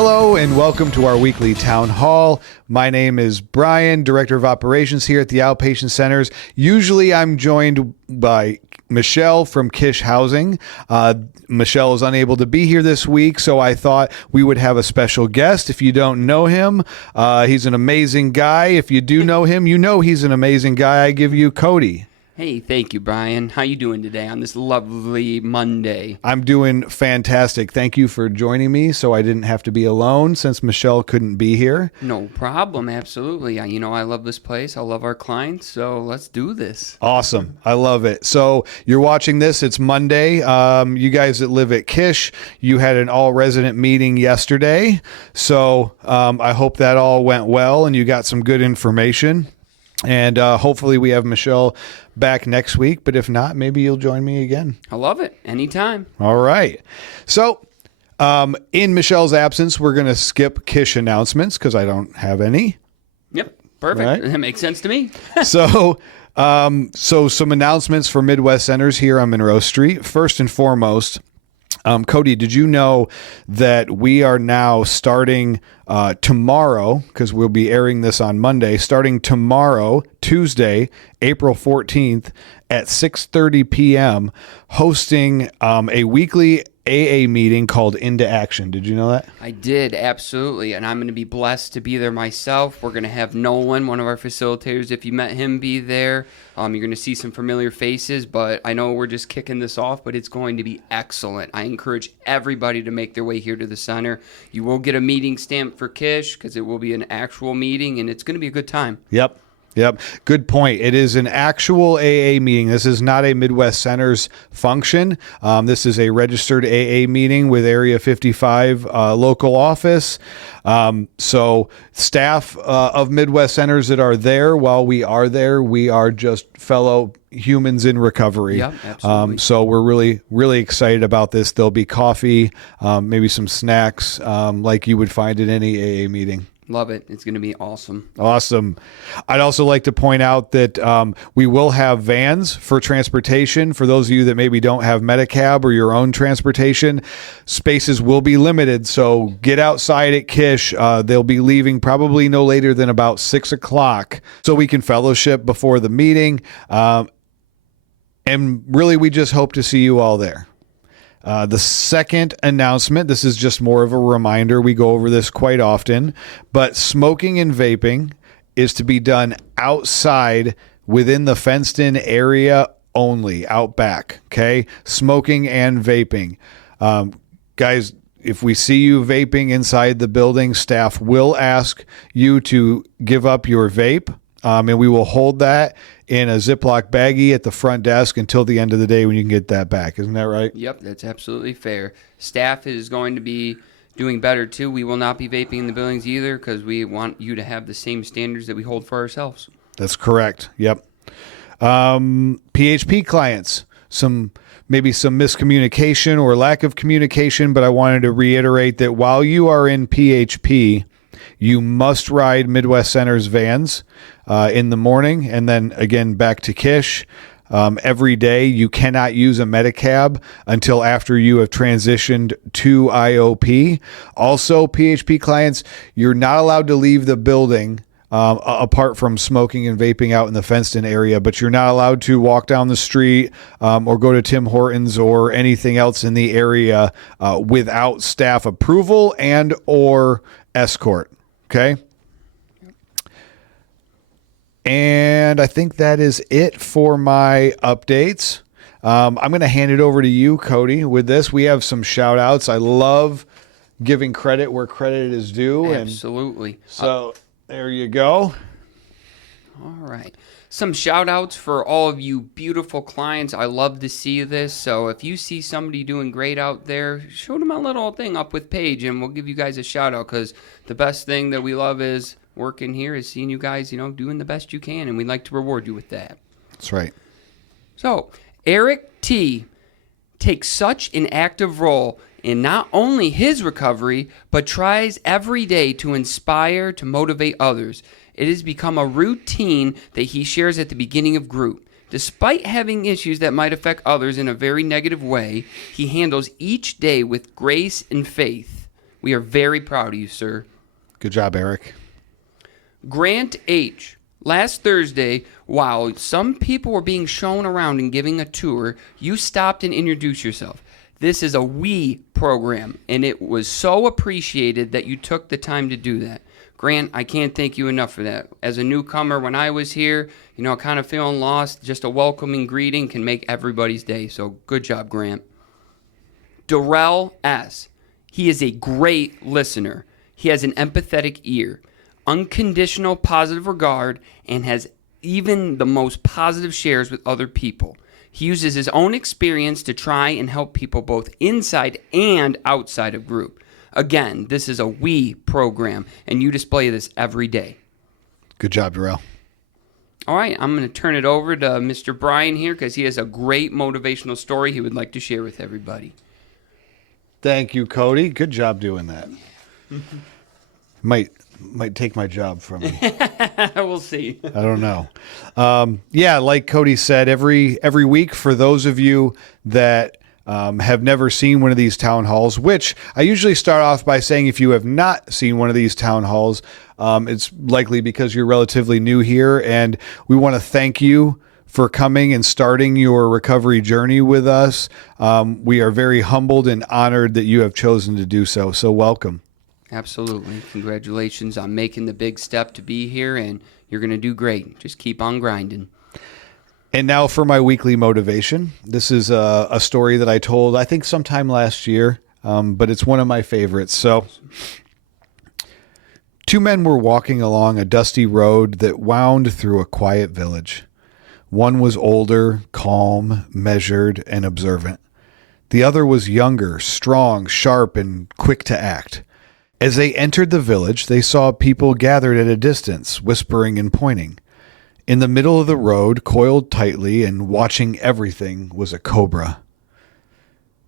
Hello and welcome to our weekly town hall. My name is Brian, Director of Operations here at the Outpatient Centers. Usually I'm joined by Michelle from Kish Housing. Michelle is unable to be here this week, so I thought we would have a special guest. If you don't know him, he's an amazing guy. If you do know him, you know he's an amazing guy. I give you Cody. Hey, thank you, Brian. How you doing today on this lovely Monday? I'm doing fantastic. Thank you for joining me so I didn't have to be alone since Michelle couldn't be here. No problem, absolutely. I love this place. I love our clients, so let's do this. Awesome. I love it. So you're watching this. It's Monday. You guys that live at Kish, you had an all-resident meeting yesterday. So I hope that all went well and you got some good information. And hopefully we have Michelle back next week. But if not, maybe you'll join me again. I love it. Anytime. All right. So in Michelle's absence, we're going to skip Kish announcements because I don't have any. Yep. Perfect. Right? That makes sense to me. So some announcements for Midwest Centers here on Monroe Street. First and foremost, Cody, did you know that we are now starting tomorrow, because we'll be airing this on Monday, starting tomorrow, Tuesday, April 14th at 6:30 p.m., hosting a weekly AA meeting called Into Action. Did you know that? I did, absolutely. And I'm going to be blessed to be there myself. We're going to have Nolan, one of our facilitators, if you met him, be there. You're going to see some familiar faces, but I know we're just kicking this off, but it's going to be excellent. I encourage everybody to make their way here to the center. You will get a meeting stamp for Kish because it will be an actual meeting, and it's going to be a good time. Yep. Good point. It is an actual AA meeting. This is not a Midwest Centers function. This is a registered AA meeting with Area 55 local office. So staff of Midwest Centers that are there, while we are there, we are just fellow humans in recovery. Yep, absolutely. So we're really, really excited about this. There'll be coffee, maybe some snacks like you would find at any AA meeting. Love it. It's going to be awesome. Awesome. I'd also like to point out that we will have vans for transportation. For those of you that maybe don't have Medicab or your own transportation, spaces will be limited. So get outside at Kish. They'll be leaving probably no later than about 6 o'clock so we can fellowship before the meeting. And really, we just hope to see you all there. The second announcement, this is just more of a reminder. We go over this quite often, but smoking and vaping is to be done outside within the fenced-in area only, out back, okay? Smoking and vaping. Guys, if we see you vaping inside the building, staff will ask you to give up your vape, and we will hold that in a Ziploc baggie at the front desk until the end of the day when you can get that back. Isn't that right? Yep, that's absolutely fair. Staff is going to be doing better, too. We will not be vaping in the buildings either because we want you to have the same standards that we hold for ourselves. That's correct. Yep. PHP clients, maybe some miscommunication or lack of communication, but I wanted to reiterate that while you are in PHP, you must ride Midwest Centers vans in the morning and then again back to Kish every day. You cannot use a Medicab until after you have transitioned to IOP. Also, PHP clients, you're not allowed to leave the building apart from smoking and vaping out in the fenced-in area, but you're not allowed to walk down the street or go to Tim Hortons or anything else in the area without staff approval and or escort. Okay. And I think that is it for my updates. I'm going to hand it over to you, Cody, with this. We have some shout outs. I love giving credit where credit is due. Absolutely. And so there you go. All right. Some shout outs for all of you beautiful clients. I love to see this. So if you see somebody doing great out there, show them a little thing up with Paige and we'll give you guys a shout out because the best thing that we love is working here is seeing you guys, doing the best you can, and we'd like to reward you with that. That's right. So, Eric T. takes such an active role in not only his recovery, but tries every day to inspire, to motivate others. It has become a routine that he shares at the beginning of group. Despite having issues that might affect others in a very negative way, he handles each day with grace and faith. We are very proud of you, sir. Good job, Eric. Grant H. Last Thursday, while some people were being shown around and giving a tour, you stopped and introduced yourself. This is a we program, and it was so appreciated that you took the time to do that. Grant, I can't thank you enough for that. As a newcomer, when I was here, kind of feeling lost, just a welcoming greeting can make everybody's day. So good job, Grant. Darrell S. He is a great listener. He has an empathetic ear, unconditional positive regard, and has even the most positive shares with other people. He uses his own experience to try and help people both inside and outside of group. Again, this is a we program, and you display this every day. Good job, Darrell. All right, I'm going to turn it over to Mr. Brian here because he has a great motivational story he would like to share with everybody. Thank you, Cody. Good job doing that. Might take my job from me. We'll see. I don't know. Like Cody said, every week for those of you that have never seen one of these town halls, which I usually start off by saying if you have not seen one of these town halls, it's likely because you're relatively new here, and we want to thank you for coming and starting your recovery journey with us. We are very humbled and honored that you have chosen to do so. So welcome. Absolutely. Congratulations on making the big step to be here, and you're going to do great. Just keep on grinding. And now for my weekly motivation. This is a story that I told, I think, sometime last year, but it's one of my favorites. So, two men were walking along a dusty road that wound through a quiet village. One was older, calm, measured, and observant. The other was younger, strong, sharp, and quick to act. As they entered the village, they saw people gathered at a distance, whispering and pointing. In the middle of the road, coiled tightly and watching everything, was a cobra.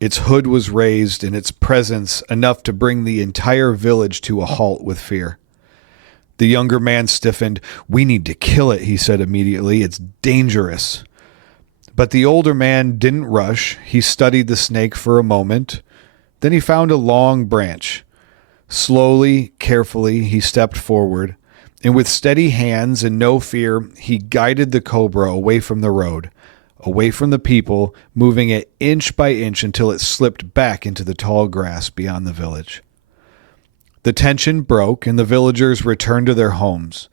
Its hood was raised, and its presence enough to bring the entire village to a halt with fear. The younger man stiffened. "We need to kill it," he said immediately. "It's dangerous." But the older man didn't rush. He studied the snake for a moment. Then he found a long branch. Slowly, carefully, he stepped forward, and with steady hands and no fear, he guided the cobra away from the road, away from the people, moving it inch by inch until it slipped back into the tall grass beyond the village. The tension broke, and the villagers returned to their homes.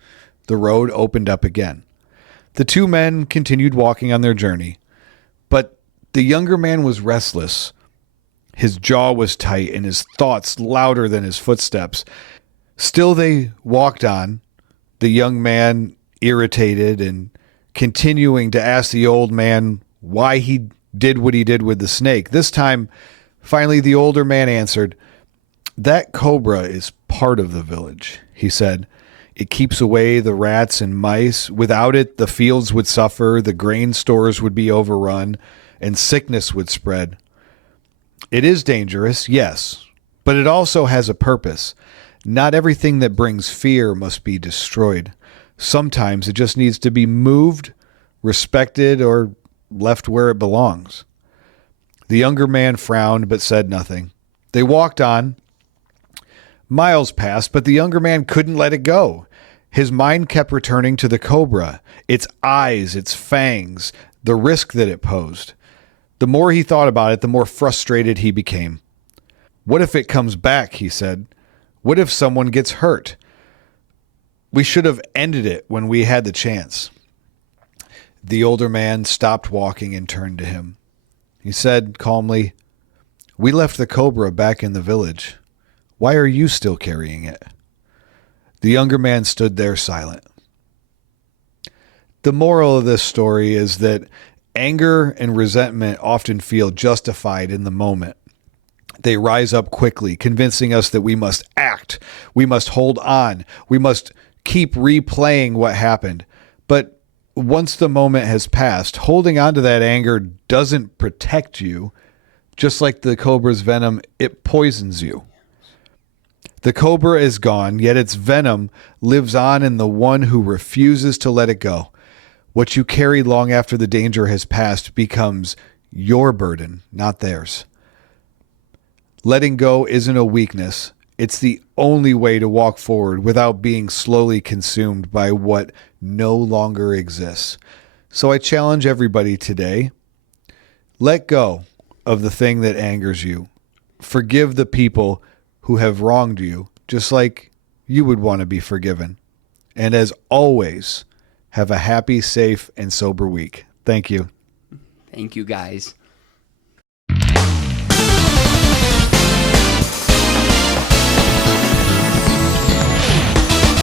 The road opened up again. The two men continued walking on their journey, but the younger man was restless. His jaw was tight and his thoughts louder than his footsteps. Still they walked on, the young man irritated and continuing to ask the old man why he did what he did with the snake. This time, finally, the older man answered, "That cobra is part of the village," he said. "It keeps away the rats and mice. Without it, the fields would suffer, the grain stores would be overrun, and sickness would spread. It is dangerous, yes, but it also has a purpose. Not everything that brings fear must be destroyed. Sometimes it just needs to be moved, respected, or left where it belongs." The younger man frowned but said nothing. They walked on. Miles passed, but the younger man couldn't let it go. His mind kept returning to the cobra, its eyes, its fangs, the risk that it posed. The more he thought about it, the more frustrated he became. "What if it comes back?" he said. "What if someone gets hurt? We should have ended it when we had the chance." The older man stopped walking and turned to him. He said calmly, "We left the cobra back in the village. Why are you still carrying it?" The younger man stood there silent. The moral of this story is that anger and resentment often feel justified in the moment. They rise up quickly, convincing us that we must act, we must hold on, we must keep replaying what happened. But once the moment has passed, holding on to that anger doesn't protect you. Just like the cobra's venom, it poisons you. The cobra is gone, yet its venom lives on in the one who refuses to let it go. What you carry long after the danger has passed becomes your burden, not theirs. Letting go isn't a weakness, It's the only way to walk forward without being slowly consumed by what no longer exists. So I challenge everybody today, let go of the thing that angers you. Forgive the people who have wronged you, just like you would want to be forgiven. And as always, have a happy, safe, and sober week. Thank you. Thank you, guys.